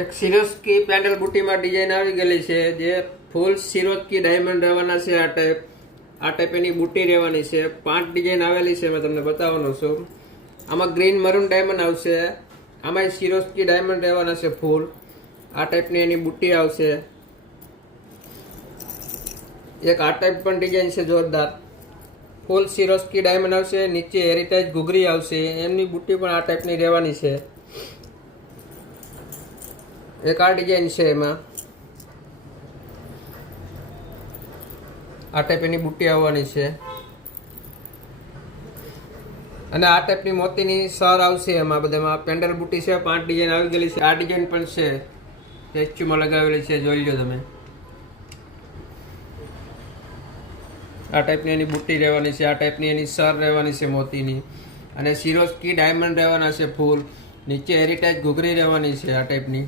એક સિરોસ્કી pedal બુટીમાં design આવી ગયેલી છે, જે ફૂલ સિરોસ્કી ડાયમંડ રહેવાના છે. આ ટાઈપ એની બુટી રહેવાની છે. 5 ડિઝાઇન આવેલી છે, મેં તમને બતાવવાનો છું. આમાં ગ્રીન મરૂન ડાયમંડ આવશે, આમાં સિરોસ્કી ડાયમંડ રહેવાના છે ફૂલ. આ ટાઈપની એની બુટી આવશે. એક આ ટાઈપ પણ ડિઝાઇન છે જોરદાર, ફૂલ સિરોસ્કી ડાયમંડ આવશે, નીચે હેરિટેજ ઘૂઘરી આવશે. એમની બુટી પણ આ ટાઈપની રહેવાની છે. એક આ ડિઝાઇન છે, એમાં આ ટાઈપ એની બુટી આવવાની છે. અને આ ટાઈપની મોતીની સર આવશે. એમાં બધામાં પેન્ડલ બુટી છે. 5 ડિઝાઇન આવી ગયેલી છે. આ ડિઝાઇન પણ છે, સ્ટેચ્યુમાં લગાવેલી છે, જોઈ લો તમે. આ ટાઈપની એની બુટી રહેવાની છે. આ ટાઈપની એની સર રહેવાની છે મોતીની. અને સિરોસ્કી ડાયમંડ રહેવાના છે ફૂલ. નીચે હેરિટેજ ઘૂઘરી રહેવાની છે આ ટાઈપની.